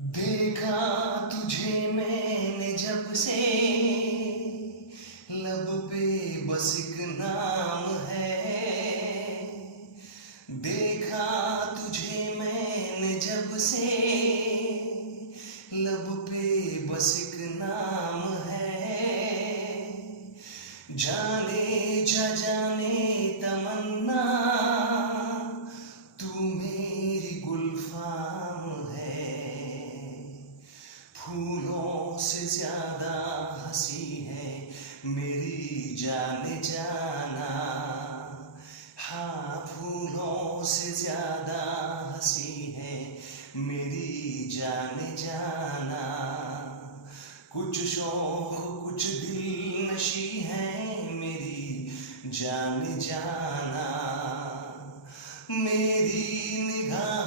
देखा तुझे मैंने जब से, लब पे बस एक नाम है। देखा तुझे मैंने जब से, लब पे बस एक नाम है। जाने जा जाने तमन्ना, तू मेरी गुलफाम है। फूलों से ज्यादा हंसी है मेरी जाने जाना। हाँ, फूलों से ज्यादा हंसी है मेरी जाने जाना। कुछ शौक कुछ दिल नशी है मेरी जाने जाना। मेरी निगाह